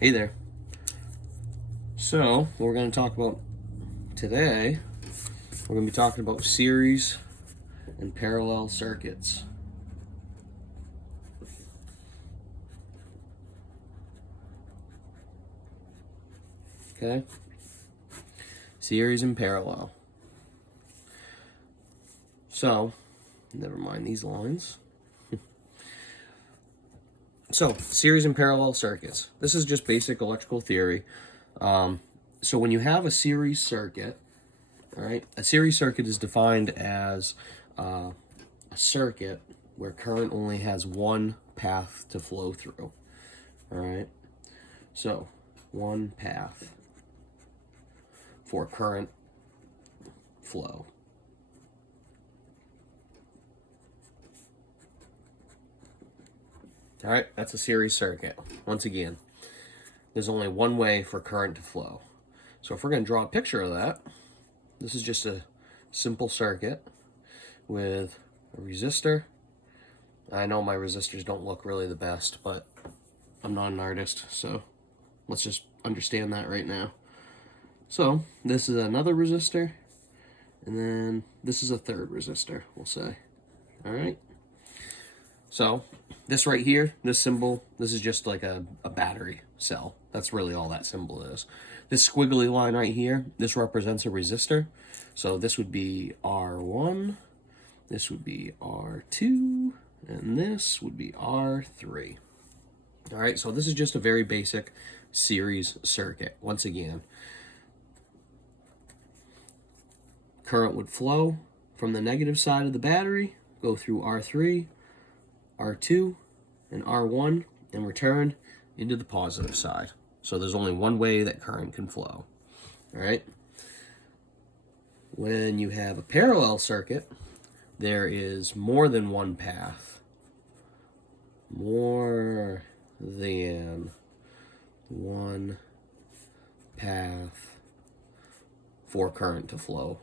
Hey there. So, what we're going to talk about today, we're going to be talking about series and parallel circuits. Okay? Series and parallel. So, never mind these lines. So, series and parallel circuits. This is just basic electrical theory. So when you have a series circuit, all right, a series circuit is defined as a circuit where current only has one path to flow through. All right, so one path for current flow. All right, that's a series circuit. Once again, there's only one way for current to flow. So if we're going to draw a picture of that, this is just a simple circuit with a resistor. I know my resistors don't look really the best, but I'm not an artist, so let's just understand that right now. So this is another resistor, and then this is a third resistor, we'll say. All right. So this right here, this symbol, this is just like a battery cell. That's really all that symbol is. This squiggly line right here, this represents a resistor. So this would be R1, this would be R2, and this would be R3. All right, so this is just a very basic series circuit. Once again, current would flow from the negative side of the battery, go through R3, R2, and R1, and return into the positive side. So there's only one way that current can flow. All right. When you have a parallel circuit, there is more than one path. More than one path for current to flow.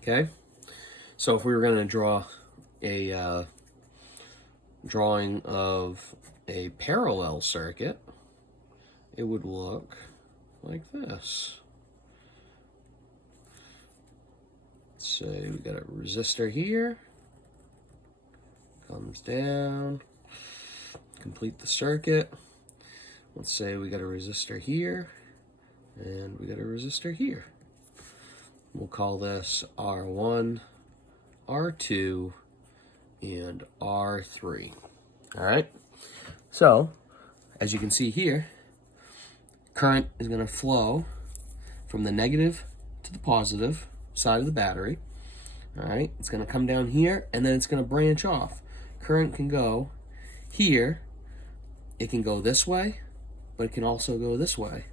Okay, so if we were going to draw a drawing of a parallel circuit, it would look like this. Let's say we got a resistor here, comes down, complete the circuit. Let's say we got a resistor here, and we got a resistor here. We'll call this R1, R2, and R3. All right. So, as you can see here, current is going to flow from the negative to the positive side of the battery. All right. It's going to come down here, and then it's going to branch off. Current can go here. It can go this way, but it can also go this way.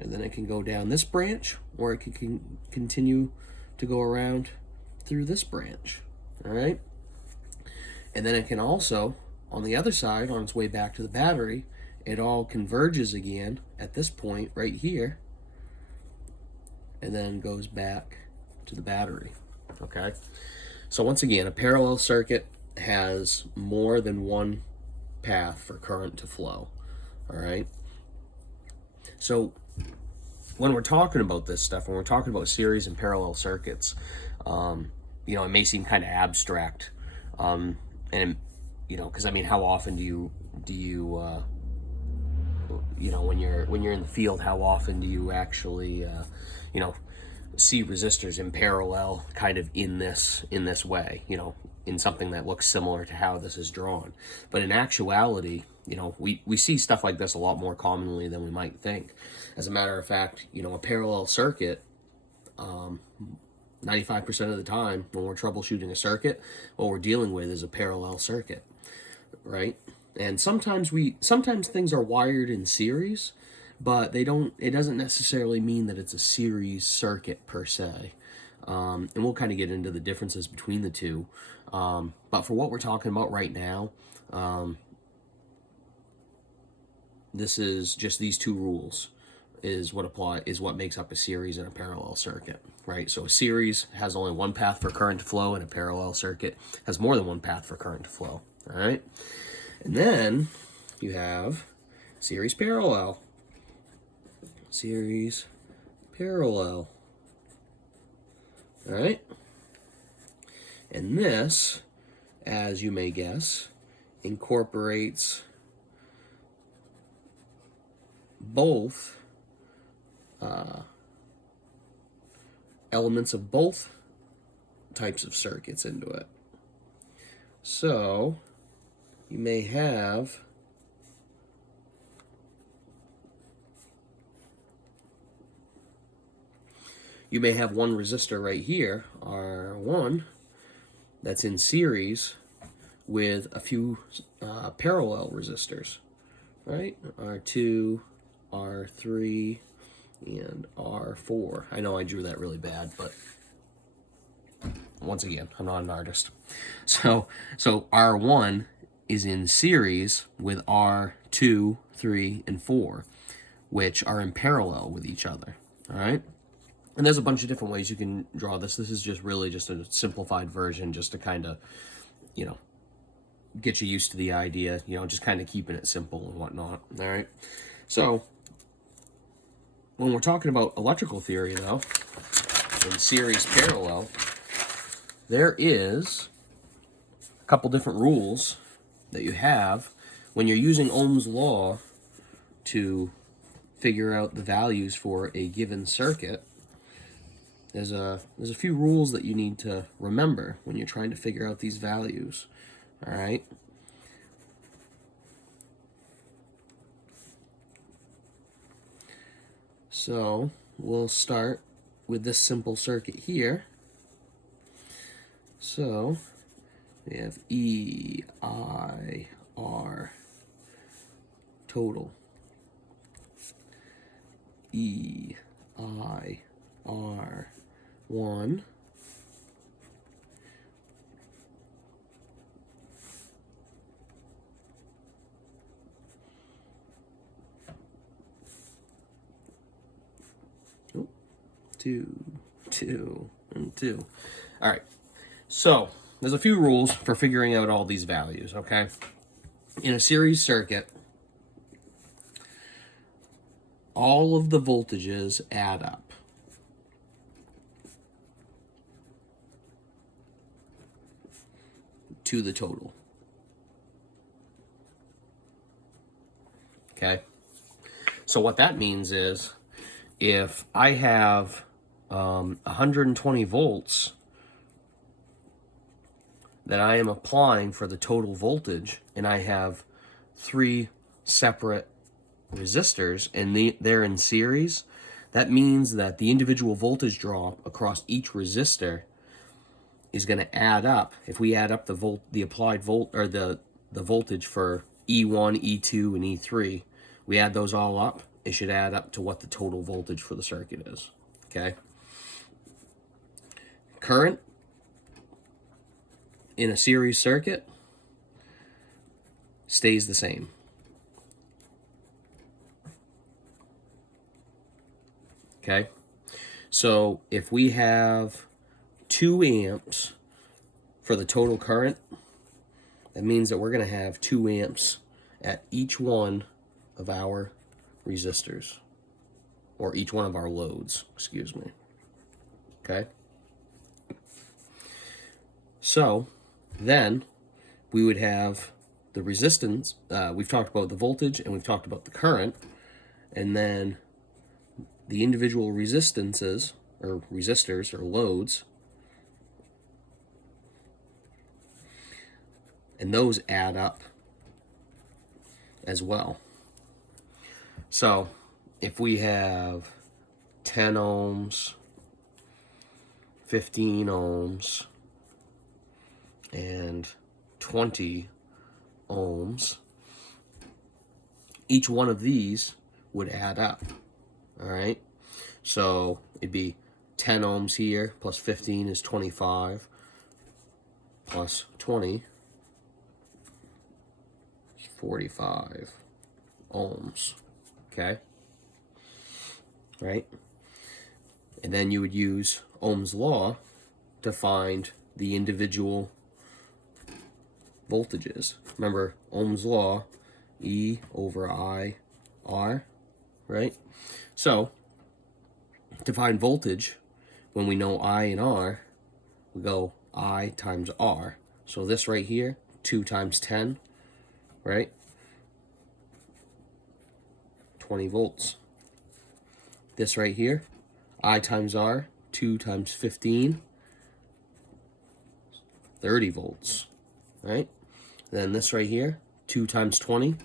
And then it can go down this branch, or it can continue to go around through this branch. All right. And then it can also, on the other side, on its way back to the battery, it all converges again at this point right here, and then goes back to the battery. Okay. So once again, a parallel circuit has more than one path for current to flow. All right. So when we're talking about this stuff, when we're talking about series and parallel circuits, it may seem kind of abstract, and because I mean, how often do you when you're in the field, how often do you actually see resistors in parallel, kind of in this way, in something that looks similar to how this is drawn. But in actuality, we see stuff like this a lot more commonly than we might think. As a matter of fact, a parallel circuit, 95% of the time when we're troubleshooting a circuit, what we're dealing with is a parallel circuit, right? And sometimes things are wired in series, but it doesn't necessarily mean that it's a series circuit per se. And we'll kind of get into the differences between the two. But for what we're talking about right now, this is just these two rules. is what makes up a series and a parallel circuit, right? So a series has only one path for current to flow, and a parallel circuit has more than one path for current to flow, all right? And then you have series parallel. Series parallel. All right? And this, as you may guess, incorporates both elements of both types of circuits into it. So you may have one resistor right here, R1, that's in series with a few parallel resistors, right? R2, R3, and R4. I know I drew that really bad, but once again, I'm not an artist. So R1 is in series with R2, 3, and 4, which are in parallel with each other, all right? And there's a bunch of different ways you can draw this. This is just really just a simplified version, just to kind of, get you used to the idea, just kind of keeping it simple and whatnot, all right? So when we're talking about electrical theory, though, in series parallel, there is a couple different rules that you have when you're using Ohm's law to figure out the values for a given circuit. There's a few rules that you need to remember when you're trying to figure out these values, all right? So we'll start with this simple circuit here. So we have E, I, R, total. E, I, R, 1. Oh, 2, and 2. All right. So there's a few rules for figuring out all these values, okay? In a series circuit, all of the voltages add up. To the total. Okay? So what that means is, if I have 120 volts that I am applying for the total voltage, and I have 3 separate resistors, and they're in series, that means that the individual voltage drop across each resistor is going to add up. If we add up the applied volt, or the voltage for E1, E2, and E3, we add those all up, it should add up to what the total voltage for the circuit is. Okay? Current in a series circuit stays the same. Okay? So if we have 2 amps for the total current, that means that we're going to have 2 amps at each one of our resistors, or each one of our loads, excuse me. Okay? So then we would have the resistance. We've talked about the voltage and we've talked about the current, and then the individual resistances, or resistors, or loads, and those add up as well. So if we have 10 ohms, 15 ohms, and 20 ohms, each one of these would add up, all right? So it'd be 10 ohms here, plus 15 is 25, plus 20, 45 ohms, okay? right? And then you would use Ohm's law to find the individual voltages. Remember, Ohm's law, E over I, R, right? So, to find voltage, when we know I and R, we go I times R. So this right here, 2 times 10, right? 20 volts. This right here, I times R, 2 times 15, 30 volts, right? Then this right here, 2 times 20,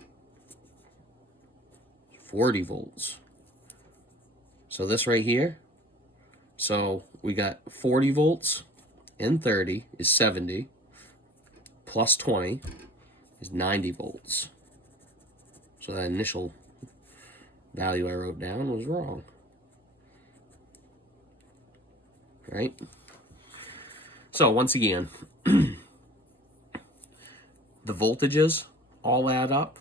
40 volts. So this right here, so we got 40 volts and 30 is 70, plus 20 is 90 volts. So that initial value I wrote down was wrong, right? So once again, the voltages all add up,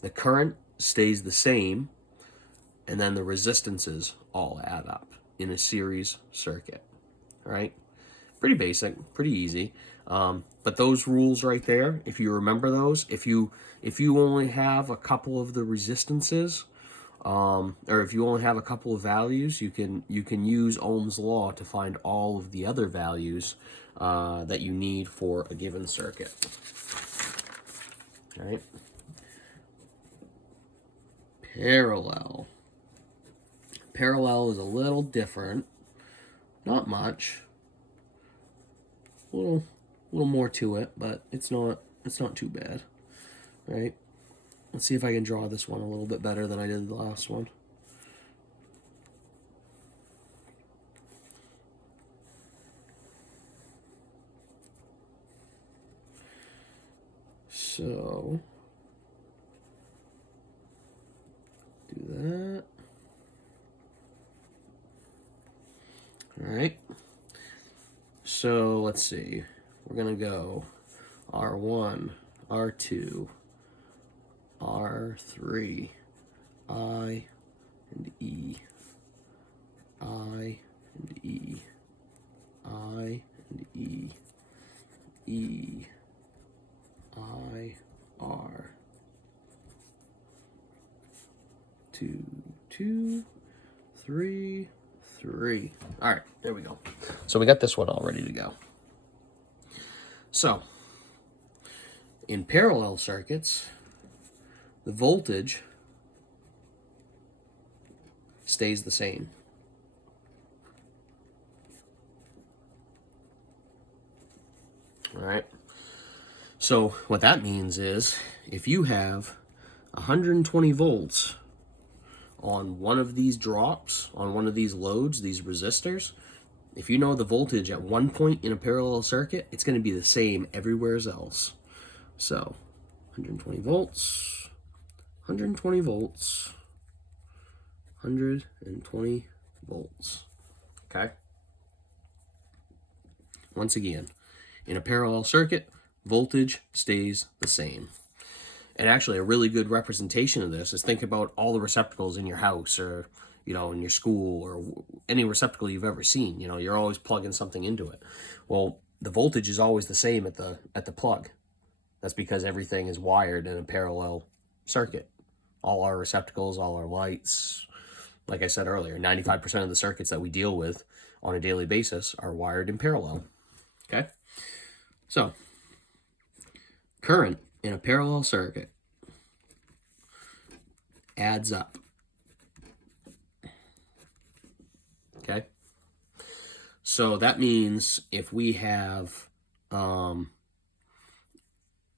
the current stays the same, and then the resistances all add up in a series circuit, right? Pretty basic, pretty easy. But those rules right there, if you remember those, if you only have a couple of the resistances, or if you only have a couple of values, you can use Ohm's law to find all of the other values that you need for a given circuit. All right. Parallel. Parallel is a little different. Not much. A little more to it, but it's not too bad. Right? Let's see if I can draw this one a little bit better than I did the last one. So do that. All right. So let's see. We're gonna go R1, R2, R3, I and E, I and E, I and E, E, I, R, 2, 2, 3, 3. All right, there we go. So we got this one all ready to go. So, in parallel circuits, the voltage stays the same. All right. So what that means is if you have 120 volts on one of these drops, on one of these loads, these resistors, if you know the voltage at one point in a parallel circuit, it's going to be the same everywhere else. So 120 volts, 120 volts, 120 volts. Okay? Once again, in a parallel circuit, voltage stays the same. And actually, a really good representation of this is think about all the receptacles in your house or, you know, in your school or any receptacle you've ever seen. You know, you're always plugging something into it. Well, the voltage is always the same at the plug. That's because everything is wired in a parallel circuit. All our receptacles, all our lights, like I said earlier, 95% of the circuits that we deal with on a daily basis are wired in parallel. Okay? So, current in a parallel circuit adds up. Okay? So that means if we have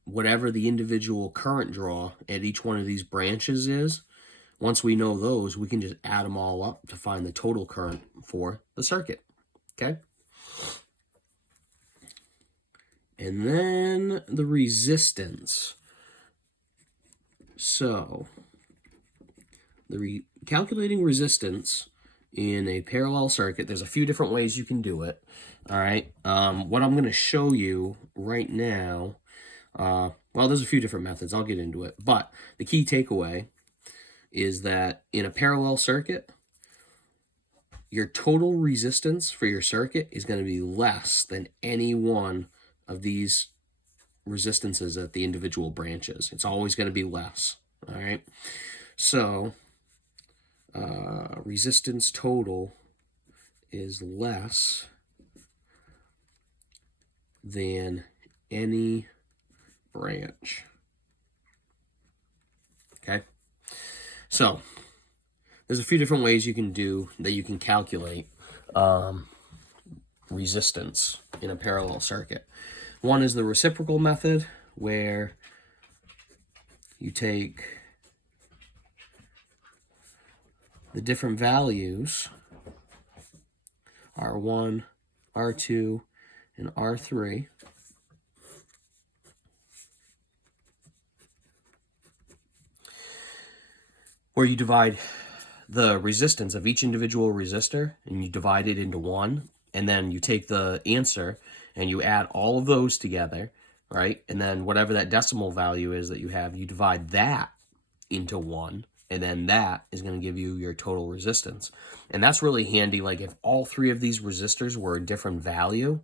whatever the individual current draw at each one of these branches is, once we know those, we can just add them all up to find the total current for the circuit. Okay? And then the resistance. So, calculating resistance in a parallel circuit, there's a few different ways you can do it. All right. What I'm going to show you right now, well, there's a few different methods. I'll get into it. But the key takeaway is that in a parallel circuit, your total resistance for your circuit is going to be less than any one of these resistances at the individual branches. It's always going to be less. All right. So resistance total is less than any branch. Okay. So there's a few different ways you can calculate resistance in a parallel circuit. One is the reciprocal method, where you take the different values, R1, R2, and R3, where you divide the resistance of each individual resistor and you divide it into one, and then you take the answer and you add all of those together, right? And then whatever that decimal value is that you have, you divide that into one, and then that is going to give you your total resistance. And that's really handy. Like if all three of these resistors were a different value,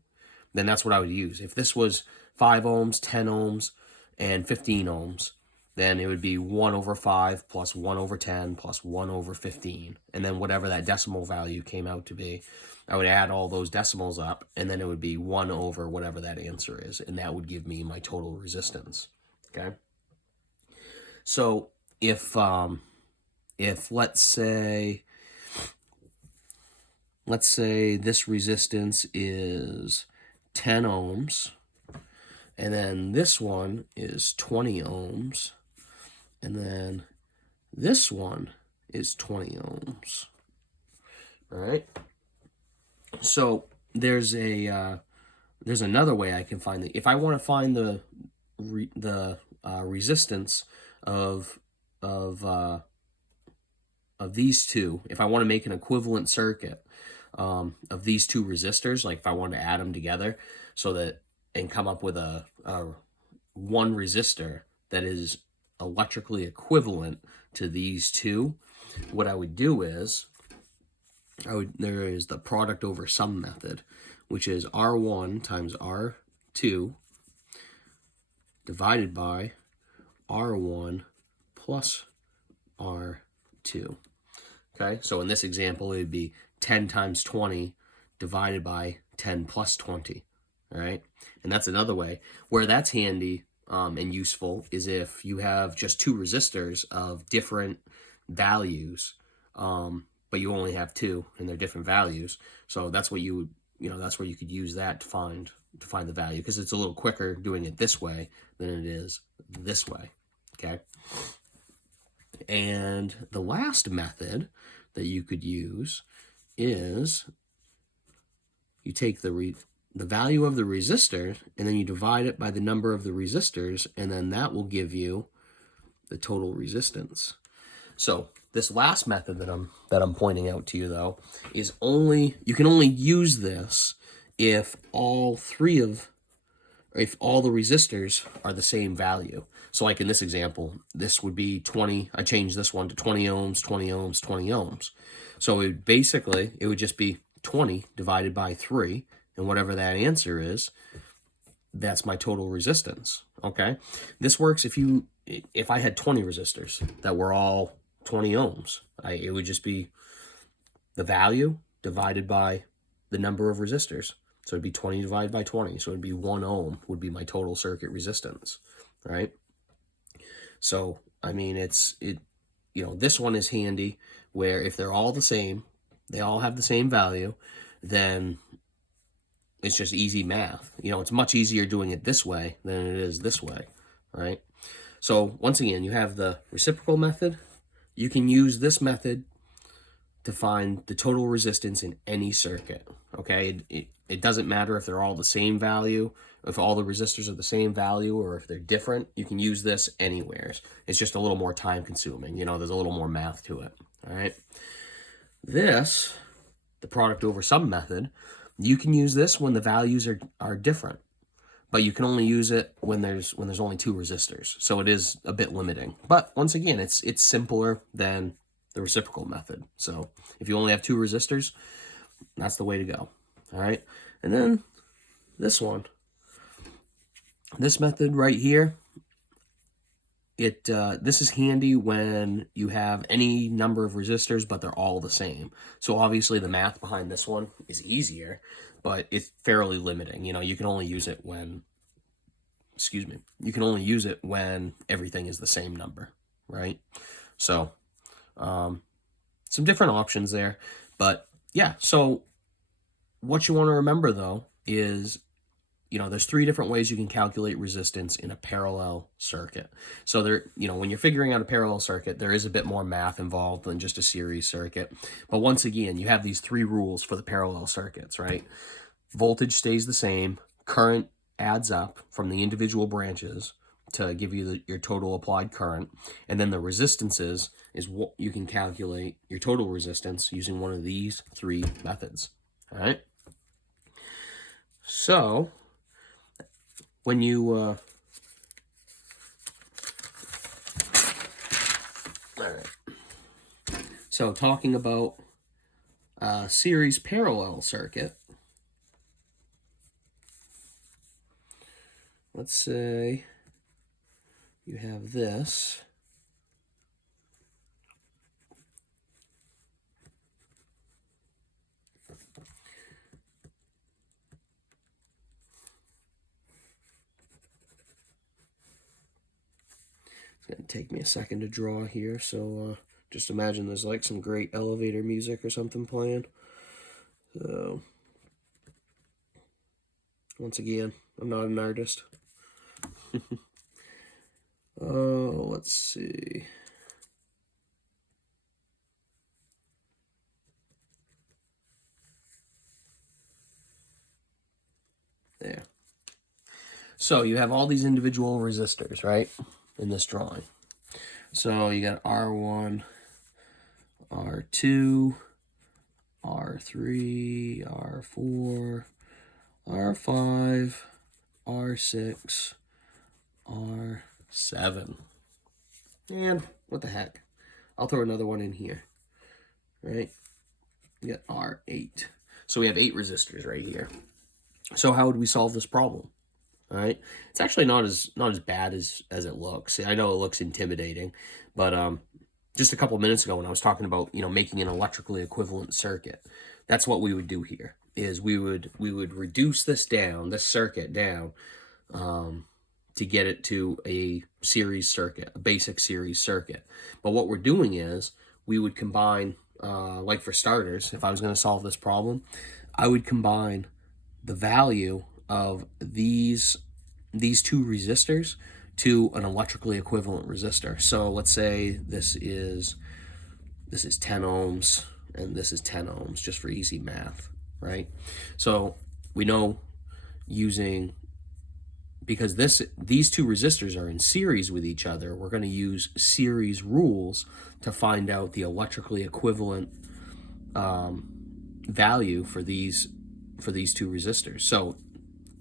then that's what I would use. If this was 5 ohms, 10 ohms, and 15 ohms, then it would be 1 over 5 plus 1 over 10 plus 1 over 15. And then whatever that decimal value came out to be, I would add all those decimals up, and then it would be 1 over whatever that answer is. And that would give me my total resistance. Okay. So if let's say this resistance is 10 ohms, and then this one is 20 ohms, and then this one is 20 ohms. All right. So there's another way I can find the, if I want to find the resistance of these two, if I want to make an equivalent circuit of these two resistors, like if I want to add them together so that, and come up with a one resistor that is electrically equivalent to these two, what I would do is there is the product over sum method, which is R1 times R2 divided by R1 plus R2. Okay, so in this example, it would be 10 times 20 divided by 10 plus 20. All right, and that's another way where that's handy and useful is if you have just two resistors of different values, but you only have two and they're different values. So that's what you would, that's where you could use that to find the value, because it's a little quicker doing it this way than it is this way. Okay. And the last method that you could use is you take the value of the resistor and then you divide it by the number of the resistors, and then that will give you the total resistance. So this last method that I'm pointing out to you, though, is you can only use this if all the resistors are the same value. So like in this example, this would be 20. I changed this one to 20 ohms, 20 ohms, 20 ohms. So it would just be 20 divided by 3, and whatever that answer is, that's my total resistance. Okay, this works if I had 20 resistors that were all 20 ohms. It would just be the value divided by the number of resistors. So it'd be 20 divided by 20. So it'd be 1 ohm would be my total circuit resistance, right? So, I mean, this one is handy where if they're all the same, they all have the same value, then it's just easy math. It's much easier doing it this way than it is this way, right? So once again, you have the reciprocal method. You can use this method to find the total resistance in any circuit, okay? It doesn't matter if they're all the same value, if all the resistors are the same value, or if they're different. You can use this anywhere. It's just a little more time consuming. There's a little more math to it, all right? The product over sum method, you can use this when the values are different, but you can only use it when there's only two resistors. So it is a bit limiting. But once again, it's simpler than the reciprocal method. So if you only have 2 resistors, that's the way to go. All right. And then this one, this method right here, this is handy when you have any number of resistors, but they're all the same. So obviously the math behind this one is easier, but it's fairly limiting. You know, you can only use it when, you can only use it when everything is the same number, right? So some different options there, but yeah. So what you want to remember though is, you know, there's 3 different ways you can calculate resistance in a parallel circuit. So there, you know, when you're figuring out a parallel circuit, there is a bit more math involved than just a series circuit. But once again, you have these 3 rules for the parallel circuits, right? Voltage stays the same, current adds up from the individual branches to give you your total applied current, and then the resistances is what you can calculate your total resistance using one of these 3 methods. All right. So when you all right, so talking about a series parallel circuit, let's say you have this. It's going to take me a second to draw here, so just imagine there's like some great elevator music or something playing. So, once again, I'm not an artist. Oh, let's see. There. So you have all these individual resistors, right, in this drawing. So you got R1, R2, R3, R4, R5, R6, R7. And what the heck? I'll throw another one in here, right? You got R8. So we have 8 resistors right here. So how would we solve this problem? All right, it's actually not as bad as it looks. I know it looks intimidating, but just a couple of minutes ago when I was talking about, you know, making an electrically equivalent circuit, that's what we would do here. Is we would reduce this circuit down, to get it to a series circuit, a basic series circuit. But what we're doing is we would combine, like for starters, if I was going to solve this problem, I would combine the value of these 2 resistors to an electrically equivalent resistor. So let's say this is 10 ohms and this is 10 ohms, just for easy math, right? So we know because these 2 resistors are in series with each other, we're going to use series rules to find out the electrically equivalent value for these 2 resistors. So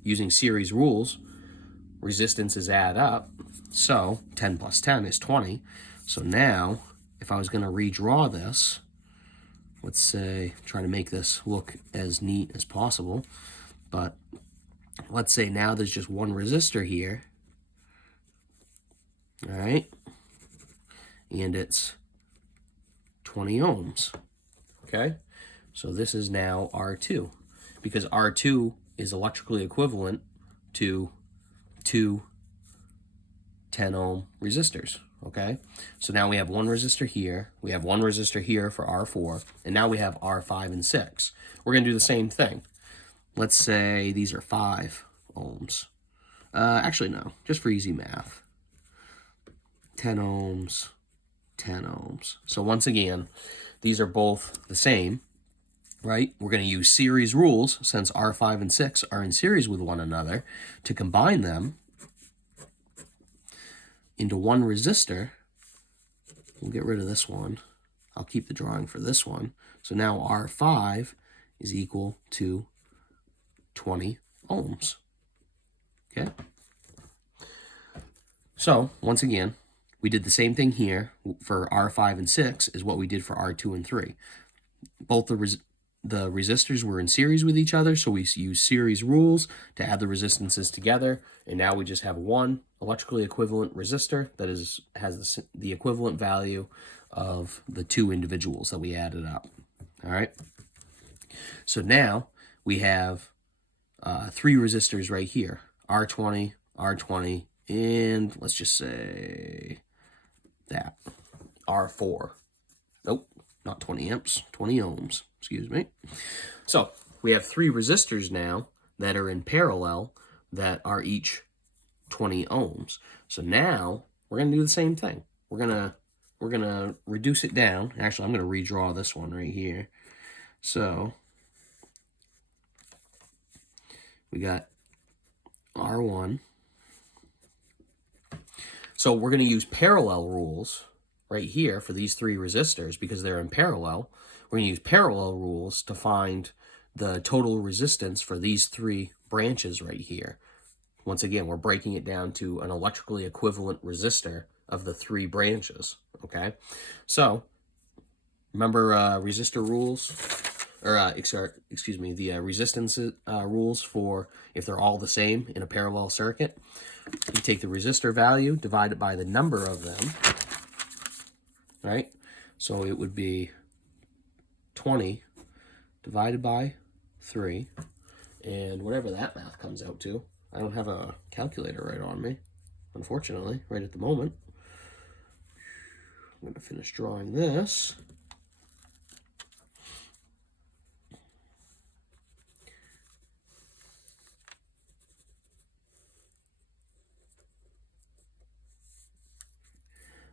using series rules, resistances add up. So 10 plus 10 is 20. So now, if I was going to redraw this, let's say, try to make this look as neat as possible, but let's say now there's just one resistor here, all right, and it's 20 ohms, okay? So this is now R2, because R2 is electrically equivalent to 2 10 ohm resistors, okay? So now we have one resistor here, we have one resistor here for R4, and now we have R5 and 6. We're going to do the same thing. Let's say these are 5 ohms. Actually, no, just for easy math. 10 ohms, 10 ohms. So once again, these are both the same, right? We're going to use series rules, since R5 and 6 are in series with one another, to combine them into one resistor. We'll get rid of this one. I'll keep the drawing for this one. So now R5 is equal to 20 ohms. Okay? So, once again, We did the same thing here for R5 and 6 as what we did for R2 and 3. Both the resistors were in series with each other, so we use series rules to add the resistances together, and now we just have one electrically equivalent resistor that has the equivalent value of the two individuals that we added up. All right. So now we have 3 resistors right here, R20, R20, and let's just say that, R4. Nope, not 20 amps, 20 ohms, excuse me. So we have 3 resistors now that are in parallel that are each 20 ohms. So now we're going to do the same thing. We're going to reduce it down. Actually, I'm going to redraw this one right here. So we got R1. So we're going to use parallel rules right here for these 3 resistors because they're in parallel. We're going to use parallel rules to find the total resistance for these 3 branches right here. Once again, we're breaking it down to an electrically equivalent resistor of the 3 branches, okay? So remember resistor rules, or excuse me, the resistance rules for if they're all the same in a parallel circuit. You take the resistor value, divide it by the number of them, right? So it would be 20 divided by 3, and whatever that math comes out to. I don't have a calculator right on me, unfortunately, right at the moment. I'm going to finish drawing this.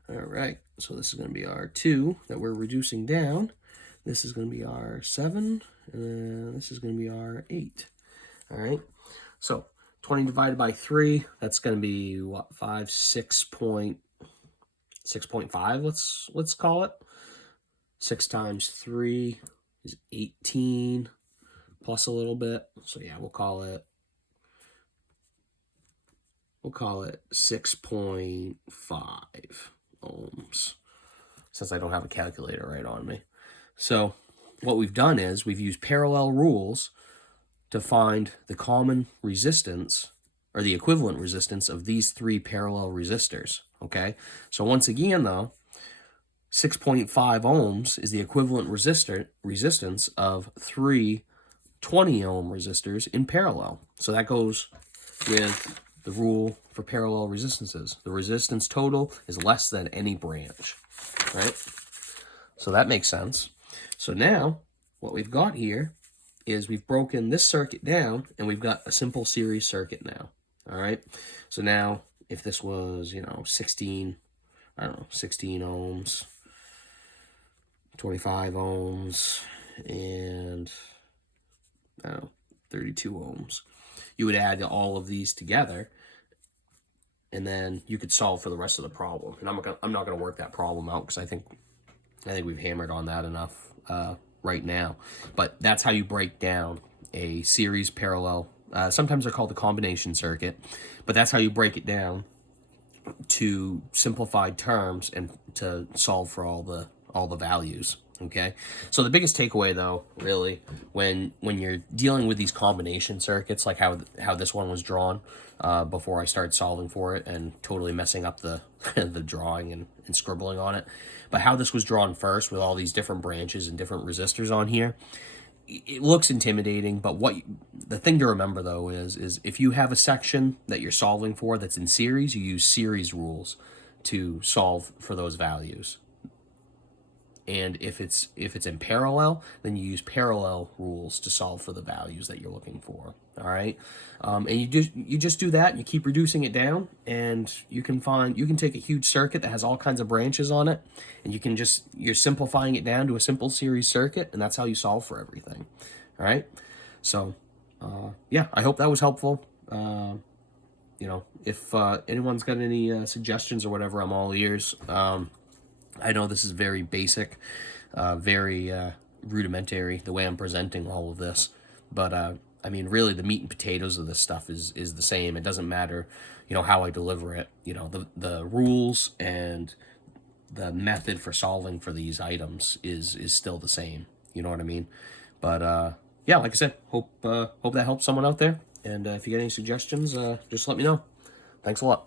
All right, so this is going to be R2 that we're reducing down. This is going to be R7, and this is going to be R8. All right, so 20 divided by 3, that's going to be what, 6.5, let's call it. 6 times 3 is 18 plus a little bit. So yeah, we'll call it 6.5 ohms, since I don't have a calculator right on me. So what we've done is we've used parallel rules to find the common resistance, or the equivalent resistance, of these 3 parallel resistors, okay? So once again, though, 6.5 ohms is the equivalent resistance of 3 20 ohm resistors in parallel. So that goes with the rule for parallel resistances. The resistance total is less than any branch, right? So that makes sense. So now what we've got here is we've broken this circuit down, and we've got a simple series circuit now, all right? So now if this was, 16 ohms, 25 ohms, and 32 ohms, you would add all of these together, and then you could solve for the rest of the problem. And I'm not going to work that problem out because I think we've hammered on that enough right now. But that's how you break down a series parallel. Sometimes they're called the combination circuit, but that's how you break it down to simplified terms and to solve for all the values. Okay, so the biggest takeaway, though, really, when you're dealing with these combination circuits, like how this one was drawn before I started solving for it and totally messing up the the drawing and scribbling on it, but how this was drawn first with all these different branches and different resistors on here, it looks intimidating. But the thing to remember, though, is if you have a section that you're solving for that's in series, you use series rules to solve for those values. And if it's in parallel, then you use parallel rules to solve for the values that you're looking for. All right, and you just do that. And you keep reducing it down, and you can take a huge circuit that has all kinds of branches on it, and you're simplifying it down to a simple series circuit, and that's how you solve for everything. All right, so yeah, I hope that was helpful. If anyone's got any suggestions or whatever, I'm all ears. I know this is very basic, very rudimentary, the way I'm presenting all of this, but I mean, really, the meat and potatoes of this stuff is the same. It doesn't matter, how I deliver it. The rules and the method for solving for these items is still the same. You know what I mean? But yeah, like I said, hope that helps someone out there. And if you get any suggestions, just let me know. Thanks a lot.